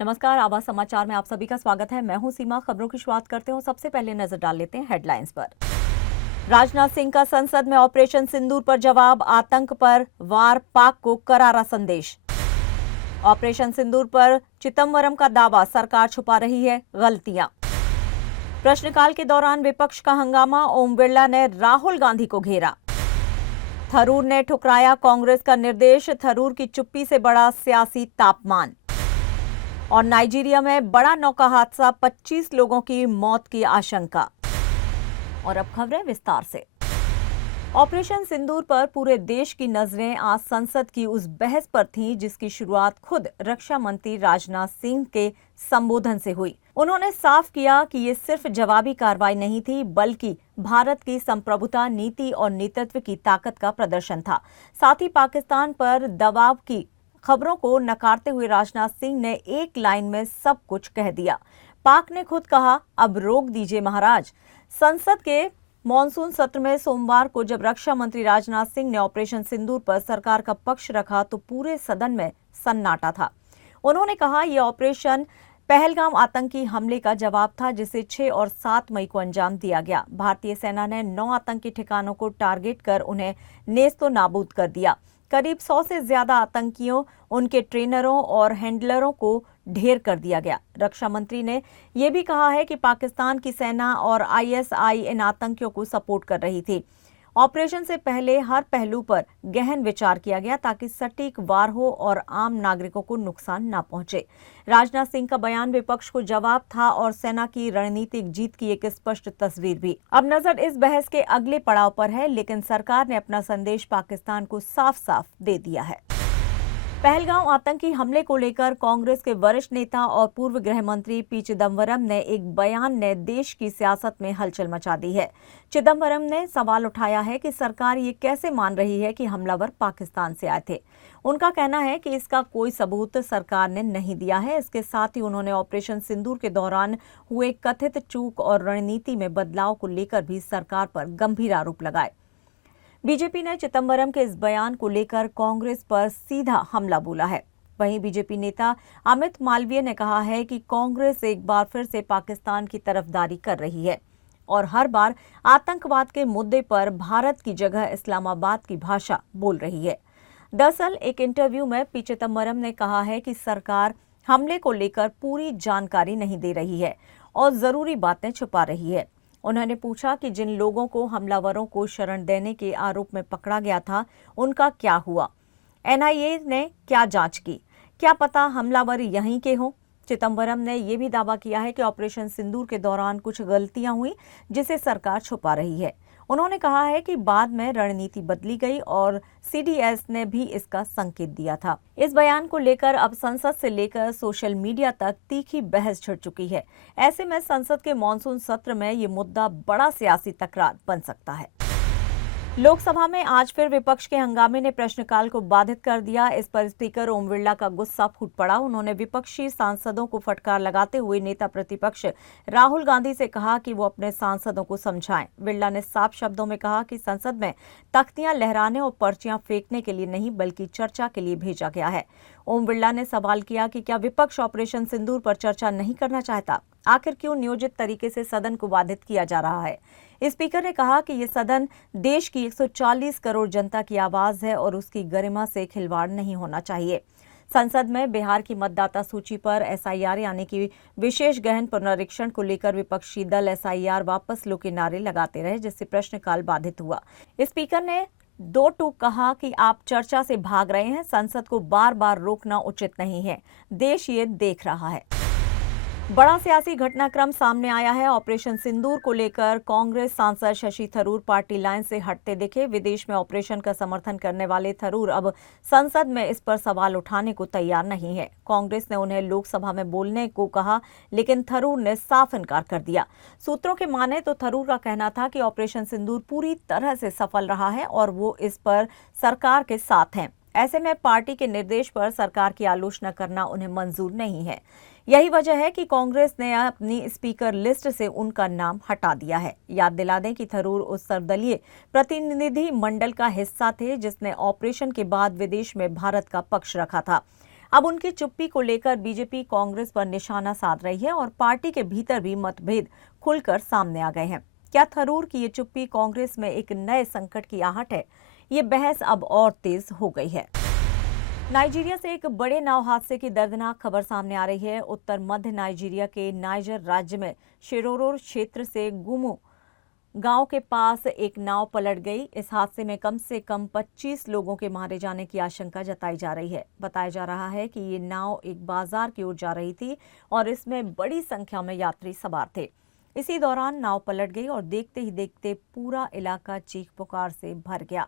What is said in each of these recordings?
नमस्कार, आवाज समाचार में आप सभी का स्वागत है। मैं हूं सीमा। खबरों की शुरुआत करते हैं। सबसे पहले नजर डाल लेते हैं हेडलाइंस पर। राजनाथ सिंह का संसद में ऑपरेशन सिंदूर पर जवाब, आतंक पर वार, पाक को करारा संदेश। ऑपरेशन सिंदूर पर चिदंबरम का दावा, सरकार छुपा रही है गलतियां। प्रश्नकाल के दौरान विपक्ष का हंगामा, ओम बिरला ने राहुल गांधी को घेरा। थरूर ने ठुकराया कांग्रेस का निर्देश, थरूर की चुप्पी से बड़ा सियासी तापमान। और नाइजीरिया में बड़ा नौका हादसा, 25 लोगों की मौत की आशंका। और अब खबरें विस्तार से। ऑपरेशन सिंदूर पर पूरे देश की नजरें आज संसद की उस बहस पर थीं जिसकी शुरुआत खुद रक्षा मंत्री राजनाथ सिंह के संबोधन से हुई। उन्होंने साफ किया कि ये सिर्फ जवाबी कार्रवाई नहीं थी, बल्कि भारत की संप्रभुता, नीति और नेतृत्व की ताकत का प्रदर्शन था। साथ ही पाकिस्तान पर दबाव की खबरों को नकारते हुए राजनाथ सिंह ने एक लाइन में सब कुछ कह दिया। पाक ने खुद कहा, अब रोक दीजिए महाराज। संसद के मॉनसून सत्र में सोमवार को जब रक्षा मंत्री राजनाथ सिंह ने ऑपरेशन सिंदूर पर सरकार का पक्ष रखा तो पूरे सदन में सन्नाटा था। उन्होंने कहा, यह ऑपरेशन पहलगाम आतंकी हमले का जवाब था, जिसे 6 और 7 मई को अंजाम दिया गया। भारतीय सेना ने 9 आतंकी ठिकानों को टारगेट कर उन्हें नेस्तो नाबूद कर दिया। करीब 100 से ज्यादा आतंकियों, उनके ट्रेनरों और हैंडलरों को ढेर कर दिया गया। रक्षा मंत्री ने यह भी कहा है कि पाकिस्तान की सेना और आईएसआई इन आतंकियों को सपोर्ट कर रही थी। ऑपरेशन से पहले हर पहलू पर गहन विचार किया गया ताकि सटीक वार हो और आम नागरिकों को नुकसान न पहुंचे। राजनाथ सिंह का बयान विपक्ष को जवाब था और सेना की रणनीतिक जीत की एक स्पष्ट तस्वीर भी। अब नजर इस बहस के अगले पड़ाव पर है, लेकिन सरकार ने अपना संदेश पाकिस्तान को साफ साफ दे दिया है। पहलगाम आतंकी हमले को लेकर कांग्रेस के वरिष्ठ नेता और पूर्व गृह मंत्री पी चिदंबरम ने एक बयान ने देश की सियासत में हलचल मचा दी है। चिदंबरम ने सवाल उठाया है कि सरकार ये कैसे मान रही है कि हमलावर पाकिस्तान से आए थे। उनका कहना है कि इसका कोई सबूत सरकार ने नहीं दिया है। इसके साथ ही उन्होंने ऑपरेशन सिंदूर के दौरान हुए कथित चूक और रणनीति में बदलाव को लेकर भी सरकार पर गंभीर आरोप लगाए। बीजेपी ने चिदंबरम के इस बयान को लेकर कांग्रेस पर सीधा हमला बोला है। वहीं बीजेपी नेता अमित मालवीय ने कहा है कि कांग्रेस एक बार फिर से पाकिस्तान की तरफदारी कर रही है और हर बार आतंकवाद के मुद्दे पर भारत की जगह इस्लामाबाद की भाषा बोल रही है। दरअसल एक इंटरव्यू में पी चिदंबरम ने कहा है कि सरकार हमले को लेकर पूरी जानकारी नहीं दे रही है और जरूरी बातें छुपा रही है। उन्होंने पूछा कि जिन लोगों को हमलावरों को शरण देने के आरोप में पकड़ा गया था, उनका क्या हुआ? एनआईए ने क्या जांच की? क्या पता हमलावर यहीं के हों? चिदंबरम ने यह भी दावा किया है कि ऑपरेशन सिंदूर के दौरान कुछ गलतियां हुई जिसे सरकार छुपा रही है। उन्होंने कहा है कि बाद में रणनीति बदली गई और सीडीएस ने भी इसका संकेत दिया था। इस बयान को लेकर अब संसद से लेकर सोशल मीडिया तक तीखी बहस छिड़ चुकी है। ऐसे में संसद के मॉनसून सत्र में ये मुद्दा बड़ा सियासी तकरार बन सकता है। लोकसभा में आज फिर विपक्ष के हंगामे ने प्रश्नकाल को बाधित कर दिया। इस पर स्पीकर ओम बिरला का गुस्सा फूट पड़ा। उन्होंने विपक्षी सांसदों को फटकार लगाते हुए नेता प्रतिपक्ष राहुल गांधी से कहा कि वो अपने सांसदों को समझाएं। बिरला ने साफ शब्दों में कहा कि संसद में तख्तियां लहराने और पर्चियां फेंकने के लिए नहीं, बल्कि चर्चा के लिए भेजा गया है। ओम बिरला ने सवाल किया कि क्या विपक्ष ऑपरेशन सिंदूर पर चर्चा नहीं करना चाहता? आखिर क्यों नियोजित तरीके से सदन को बाधित किया जा रहा है? स्पीकर ने कहा कि ये सदन देश की 140 करोड़ जनता की आवाज है और उसकी गरिमा से खिलवाड़ नहीं होना चाहिए। संसद में बिहार की मतदाता सूची पर एसआईआर यानी कि विशेष गहन पुनरीक्षण को लेकर विपक्षी दल एसआईआर वापस लो के नारे लगाते रहे, जिससे प्रश्नकाल बाधित हुआ। स्पीकर ने दो टूक कहा कि आप चर्चा से भाग रहे हैं, संसद को बार बार रोकना उचित नहीं है, देश ये देख रहा है। बड़ा सियासी घटनाक्रम सामने आया है। ऑपरेशन सिंदूर को लेकर कांग्रेस सांसद शशि थरूर पार्टी लाइन से हटते दिखे। विदेश में ऑपरेशन का समर्थन करने वाले थरूर अब संसद में इस पर सवाल उठाने को तैयार नहीं है। कांग्रेस ने उन्हें लोकसभा में बोलने को कहा, लेकिन थरूर ने साफ इनकार कर दिया। सूत्रों के माने तो थरूर का कहना था कि ऑपरेशन सिंदूर पूरी तरह से सफल रहा है और वो इस पर सरकार के साथ हैं। ऐसे में पार्टी के निर्देश पर सरकार की आलोचना करना उन्हें मंजूर नहीं है। यही वजह है कि कांग्रेस ने अपनी स्पीकर लिस्ट से उनका नाम हटा दिया है। याद दिला दें कि थरूर उस सर्वदलीय प्रतिनिधि मंडल का हिस्सा थे जिसने ऑपरेशन के बाद विदेश में भारत का पक्ष रखा था। अब उनकी चुप्पी को लेकर बीजेपी कांग्रेस पर निशाना साध रही है और पार्टी के भीतर भी मतभेद खुलकर सामने आ गए हैं। क्या थरूर की ये चुप्पी कांग्रेस में एक नए संकट की आहट है? ये बहस अब और तेज हो गई है। नाइजीरिया से एक बड़े नाव हादसे की दर्दनाक खबर सामने आ रही है। उत्तर मध्य नाइजीरिया के नाइजर राज्य में शिरोरो क्षेत्र से गुमू गांव के पास एक नाव पलट गई। इस हादसे में कम से कम 25 लोगों के मारे जाने की आशंका जताई जा रही है। बताया जा रहा है कि ये नाव एक बाजार की ओर जा रही थी और इसमें बड़ी संख्या में यात्री सवार थे। इसी दौरान नाव पलट गई और देखते ही देखते पूरा इलाका चीख पुकार से भर गया।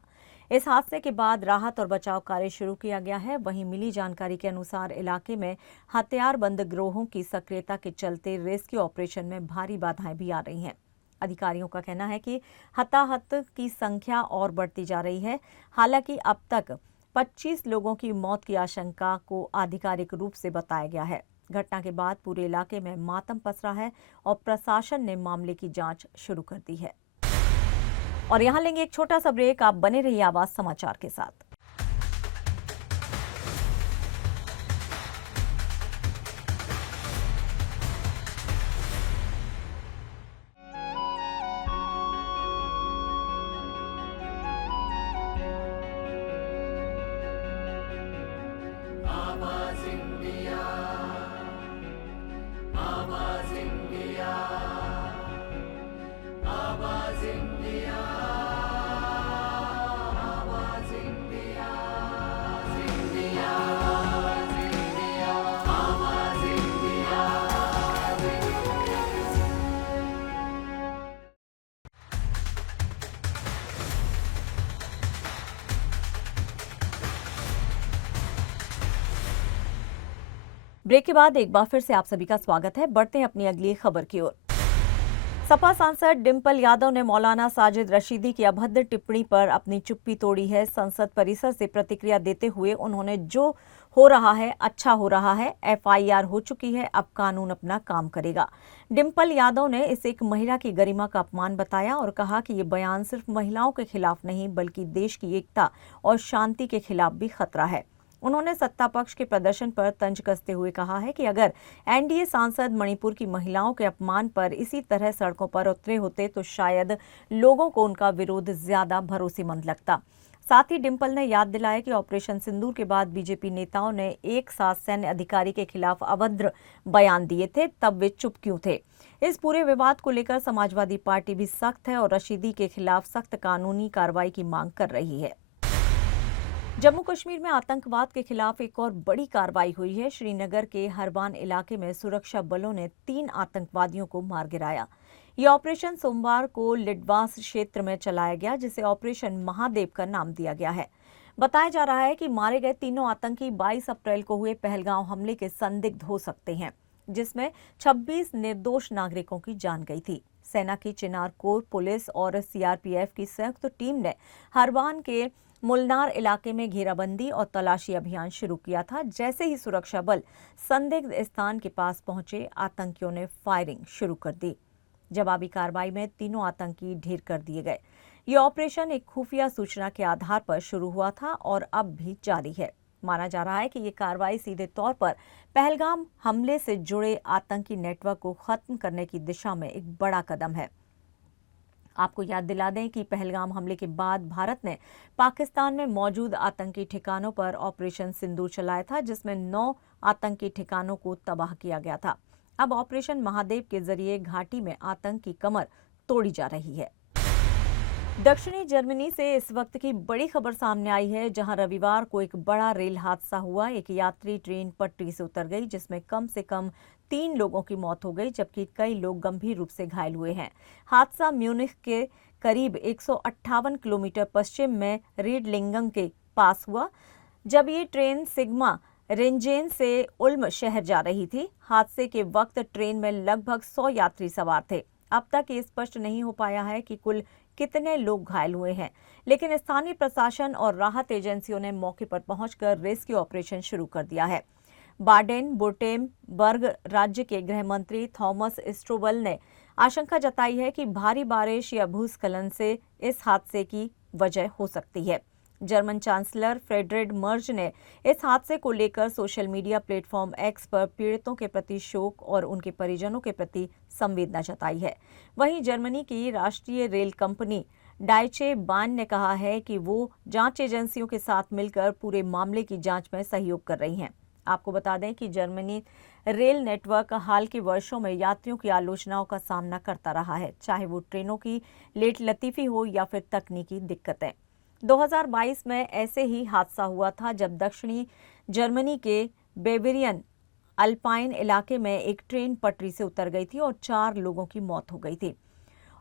इस हादसे के बाद राहत और बचाव कार्य शुरू किया गया है। वहीं मिली जानकारी के अनुसार इलाके में हथियारबंद गिरोहों की सक्रियता के चलते रेस्क्यू ऑपरेशन में भारी बाधाएं भी आ रही हैं। अधिकारियों का कहना है कि हताहत की संख्या और बढ़ती जा रही है। हालांकि अब तक 25 लोगों की मौत की आशंका को आधिकारिक रूप से बताया गया है। घटना के बाद पूरे इलाके में मातम पसरा है और प्रशासन ने मामले की जांच शुरू कर दी है। और यहाँ लेंगे एक छोटा सा ब्रेक। आप बने रहिए आवाज समाचार के साथ। ब्रेक के बाद एक बार फिर से आप सभी का स्वागत है। बढ़ते हैं अपनी अगली खबर की ओर। सपा सांसद डिंपल यादव ने मौलाना साजिद रशीदी की अभद्र टिप्पणी पर अपनी चुप्पी तोड़ी है। संसद परिसर से प्रतिक्रिया देते हुए उन्होंने जो हो रहा है अच्छा हो रहा है, FIR हो चुकी है, अब कानून अपना काम करेगा। डिंपल यादव ने इसे एक महिला की गरिमा का अपमान बताया और कहा कि ये बयान सिर्फ महिलाओं के खिलाफ नहीं बल्कि देश की एकता और शांति के खिलाफ भी खतरा है। उन्होंने सत्ता पक्ष के प्रदर्शन पर तंज कसते हुए कहा है कि अगर NDA सांसद मणिपुर की महिलाओं के अपमान पर इसी तरह सड़कों पर उतरे होते तो शायद लोगों को उनका विरोध ज्यादा भरोसेमंद लगता। साथ ही डिंपल ने याद दिलाया कि ऑपरेशन सिंदूर के बाद बीजेपी नेताओं ने एक साथ सैन्य अधिकारी के खिलाफ अभद्र बयान दिए थे, तब वे चुप क्यों थे। इस पूरे विवाद को लेकर समाजवादी पार्टी भी सख्त है और रशीदी के खिलाफ सख्त कानूनी कार्रवाई की मांग कर रही है। जम्मू कश्मीर में आतंकवाद के खिलाफ एक और बड़ी कार्रवाई हुई है। श्रीनगर के हरबान इलाके में सुरक्षा बलों ने 3 आतंकवादियों को मार गिराया। ये ऑपरेशन सोमवार को लिडवास क्षेत्र में चलाया गया, जिसे ऑपरेशन महादेव का नाम दिया गया है। बताया जा रहा है कि मारे गए तीनों आतंकी 22 अप्रैल को हुए पहलगांव हमले के संदिग्ध हो सकते हैं, जिसमें 26 निर्दोष नागरिकों की जान गई थी। सेना की चिनार कोर, पुलिस और CRPF की संयुक्त टीम ने हरबान के मुलनार इलाके में घेराबंदी और तलाशी अभियान शुरू किया था। जैसे ही सुरक्षा बल संदिग्ध स्थान के पास पहुंचे, आतंकियों ने फायरिंग शुरू कर दी। जवाबी कार्रवाई में तीनों आतंकी ढेर कर दिए गए। ये ऑपरेशन एक खुफिया सूचना के आधार पर शुरू हुआ था और अब भी जारी है। माना जा रहा है कि ये कार्रवाई सीधे तौर पर पहलगाम हमले से जुड़े आतंकी नेटवर्क को खत्म करने की दिशा में एक बड़ा कदम है। आपको याद दिला दें कि पहलगाम हमले के बाद भारत ने पाकिस्तान में मौजूद आतंकी ठिकानों पर ऑपरेशन सिंदूर चलाया था, जिसमें 9 आतंकी ठिकानों को तबाह किया गया था। अब ऑपरेशन महादेव के जरिए घाटी में आतंक की कमर तोड़ी जा रही है। दक्षिणी जर्मनी से इस वक्त की बड़ी खबर सामने आई है, जहां रविवार को एक बड़ा रेल हादसा हुआ। एक यात्री ट्रेन पटरी से उतर गई, जिसमें कम से कम 3 लोगों की मौत हो गई, जबकि कई लोग गंभीर रूप से घायल हुए हैं। हादसा म्यूनिख के करीब 158 किलोमीटर पश्चिम में रीडलिंगम के पास हुआ, जब ये ट्रेन सिग्मा रेंजेन से उल्म शहर जा रही थी। हादसे के वक्त ट्रेन में लगभग 100 यात्री सवार थे। अब तक ये स्पष्ट नहीं हो पाया है कि कुल कितने लोग घायल हुए हैं, लेकिन स्थानीय प्रशासन और राहत एजेंसियों ने मौके पर पहुंचकर रेस्क्यू ऑपरेशन शुरू कर दिया है। बाडेन वुर्टेमबर्ग राज्य के गृह मंत्री थॉमस स्ट्रोबल ने आशंका जताई है कि भारी बारिश या भूस्खलन से इस हादसे की वजह हो सकती है। जर्मन चांसलर फ्रेडरिक मर्ज ने इस हादसे को लेकर सोशल मीडिया प्लेटफॉर्म एक्स पर पीड़ितों के प्रति शोक और उनके परिजनों के प्रति संवेदना जताई है। वहीं जर्मनी की राष्ट्रीय रेल कंपनी डाइचे बान ने कहा है कि वो जांच एजेंसियों के साथ मिलकर पूरे मामले की जांच में सहयोग कर रही हैं। आपको बता दें कि जर्मनी रेल नेटवर्क हाल के वर्षों में यात्रियों की आलोचनाओं का सामना करता रहा है, चाहे वो ट्रेनों की लेट लतीफी हो या फिर तकनीकी दिक्कतें। 2022 में ऐसे ही हादसा हुआ था जब दक्षिणी जर्मनी के बेवेरियन अल्पाइन इलाके में एक ट्रेन पटरी से उतर गई थी और 4 लोगों की मौत हो गई थी।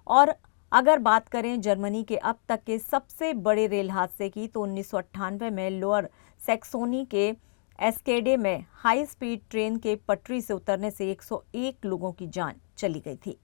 और अगर बात करें जर्मनी के अब तक के सबसे बड़े रेल हादसे की, तो 1998 में लोअर सैक्सोनी के एस्केडे में हाई स्पीड ट्रेन के पटरी से उतरने से 101 लोगों की जान चली गई थी।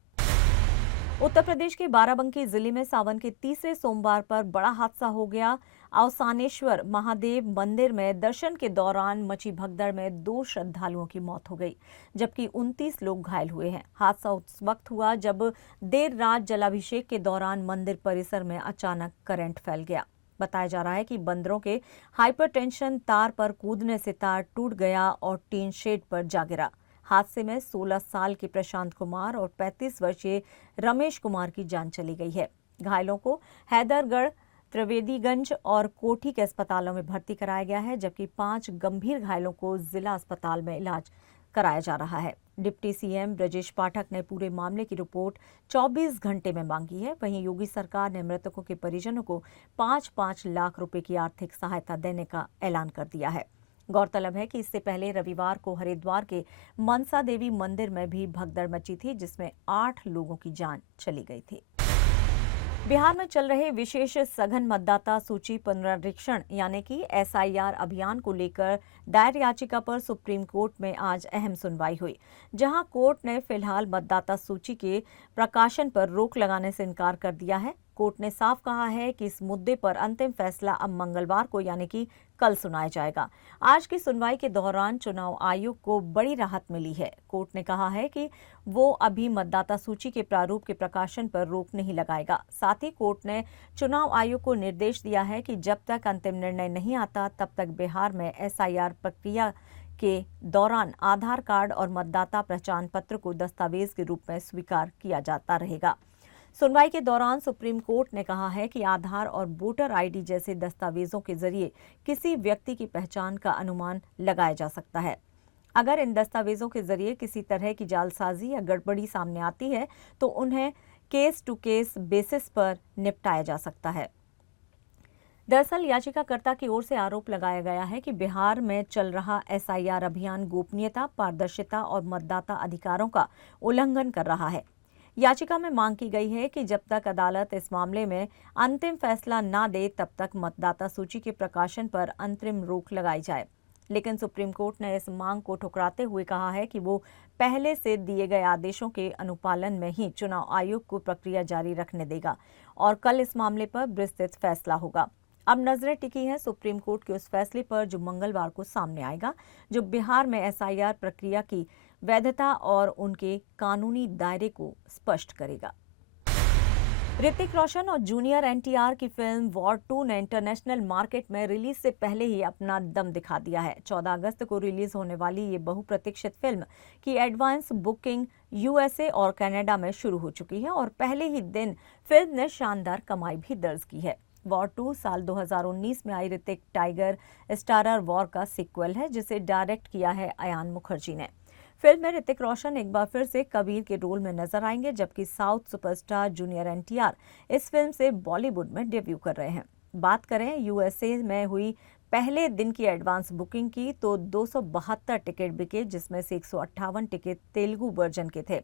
उत्तर प्रदेश के बाराबंकी जिले में सावन के तीसरे सोमवार पर बड़ा हादसा हो गया। अवसानेश्वर महादेव मंदिर में दर्शन के दौरान मची भगदड़ में 2 श्रद्धालुओं की मौत हो गई, जबकि 29 लोग घायल हुए हैं। हादसा उस वक्त हुआ जब देर रात जलाभिषेक के दौरान मंदिर परिसर में अचानक करंट फैल गया। बताया जा रहा है कि बंदरों के हाइपरटेंशन तार पर कूदने से तार टूट गया और टीन शेड पर जा गिरा। हादसे में 16 साल के प्रशांत कुमार और 35 वर्षीय रमेश कुमार की जान चली गई है। घायलों को हैदरगढ़, त्रिवेदीगंज और कोठी के अस्पतालों में भर्ती कराया गया है, जबकि 5 गंभीर घायलों को जिला अस्पताल में इलाज कराया जा रहा है। डिप्टी सीएम ब्रजेश पाठक ने पूरे मामले की रिपोर्ट 24 घंटे में मांगी है। वहीं योगी सरकार ने मृतकों के परिजनों को 5-5 लाख रुपए की आर्थिक सहायता देने का ऐलान कर दिया है। गौरतलब है कि इससे पहले रविवार को हरिद्वार के मनसा देवी मंदिर में भी भगदड़ मची थी, जिसमें 8 लोगों की जान चली गई थी। बिहार में चल रहे विशेष सघन मतदाता सूची पुनरीक्षण यानी कि एसआईआर अभियान को लेकर दायर याचिका पर सुप्रीम कोर्ट में आज अहम सुनवाई हुई, जहां कोर्ट ने फिलहाल मतदाता सूची के प्रकाशन पर रोक लगाने से इनकार कर दिया है। कोर्ट ने साफ कहा है कि इस मुद्दे पर अंतिम फैसला अब मंगलवार को यानी कि कल सुनाया जाएगा। आज की सुनवाई के दौरान चुनाव आयोग को बड़ी राहत मिली है। कोर्ट ने कहा है कि वो अभी मतदाता सूची के प्रारूप के प्रकाशन पर रोक नहीं लगाएगा। साथ ही कोर्ट ने चुनाव आयोग को निर्देश दिया है कि जब तक अंतिम निर्णय नहीं आता, तब तक बिहार में एसआईआर प्रक्रिया के दौरान आधार कार्ड और मतदाता पहचान पत्र को दस्तावेज के रूप में स्वीकार किया जाता रहेगा। सुनवाई के दौरान सुप्रीम कोर्ट ने कहा है कि आधार और वोटर आईडी जैसे दस्तावेजों के जरिए किसी व्यक्ति की पहचान का अनुमान लगाया जा सकता है। अगर इन दस्तावेजों के जरिए किसी तरह की जालसाजी या गड़बड़ी सामने आती है, तो उन्हें केस टू केस बेसिस पर निपटाया जा सकता है। दरअसल याचिकाकर्ता की ओर से आरोप लगाया गया है कि बिहार में चल रहा एसआईआर अभियान गोपनीयता, पारदर्शिता और मतदाता अधिकारों का उल्लंघन कर रहा है। याचिका में मांग की गई है कि जब तक अदालत इस मामले में अंतिम फैसला न दे, तब तक मतदाता सूची के प्रकाशन पर अंतरिम रोक लगाई जाए। लेकिन सुप्रीम कोर्ट ने इस मांग को ठुकराते हुए कहा है कि वो पहले से दिए गए आदेशों के अनुपालन में ही चुनाव आयोग को प्रक्रिया जारी रखने देगा और कल इस मामले पर विस्तृत फैसला होगा। अब नजरें टिकी हैं सुप्रीम कोर्ट के उस फैसले पर जो मंगलवार को सामने आएगा, जो बिहार में एसआईआर प्रक्रिया की वैधता और उनके कानूनी दायरे को स्पष्ट करेगा। ऋतिक रोशन और जूनियर एनटीआर की फिल्म वॉर 2 ने इंटरनेशनल मार्केट में रिलीज से पहले ही अपना दम दिखा दिया है। 14 अगस्त को रिलीज होने वाली ये बहुप्रतीक्षित फिल्म की एडवांस बुकिंग यूएसए और कनाडा में शुरू हो चुकी है और पहले ही दिन फिल्म ने शानदार कमाई भी दर्ज की है। वॉर 2 साल 2019 में आई ऋतिक टाइगर स्टारर वॉर का सीक्वल है, जिसे डायरेक्ट किया है अयान मुखर्जी ने। फिल्म में ऋतिक रोशन एक बार फिर से कबीर के रोल में नजर आएंगे, जबकि साउथ सुपरस्टार जूनियर एनटीआर इस फिल्म से बॉलीवुड में डेब्यू कर रहे हैं। बात करें यूएसए में हुई पहले दिन की एडवांस बुकिंग की, तो 272 टिकट बिके, जिसमें से 158 टिकट तेलुगु वर्जन के थे।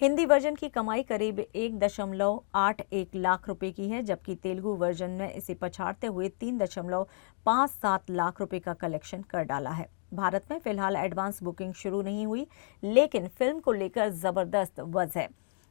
हिंदी वर्जन की कमाई करीब 1.81 लाख रुपए की है, जबकि तेलुगु वर्जन ने इसे पछाड़ते हुए 3.57 लाख रुपए का कलेक्शन कर डाला है। भारत में फिलहाल एडवांस बुकिंग शुरू नहीं हुई, लेकिन फिल्म को लेकर जबरदस्त बज़ है।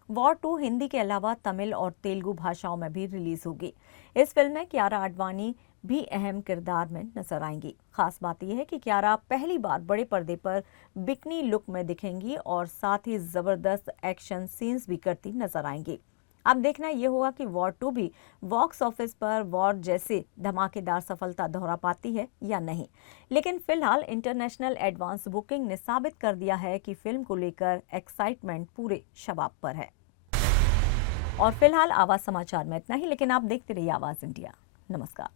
वॉर 2 हिंदी के अलावा तमिल और तेलुगु भाषाओं में भी रिलीज होगी। इस फिल्म में कियारा आडवाणी भी अहम किरदार में नजर आएंगी। खास बात यह है कि कियारा पहली बार बड़े पर्दे पर बिकनी लुक में दिखेंगी और साथ ही जबरदस्त एक्शन सीन्स भी करती नजर आएंगी। अब देखना ये होगा कि वॉर 2 भी बॉक्स ऑफिस पर वॉर जैसे धमाकेदार सफलता दोहरा पाती है या नहीं। लेकिन फिलहाल इंटरनेशनल एडवांस बुकिंग ने साबित कर दिया है कि फिल्म को लेकर एक्साइटमेंट पूरे शबाब पर है। और फिलहाल आवाज समाचार में इतना ही, लेकिन आप देखते रहिए आवाज इंडिया। नमस्कार।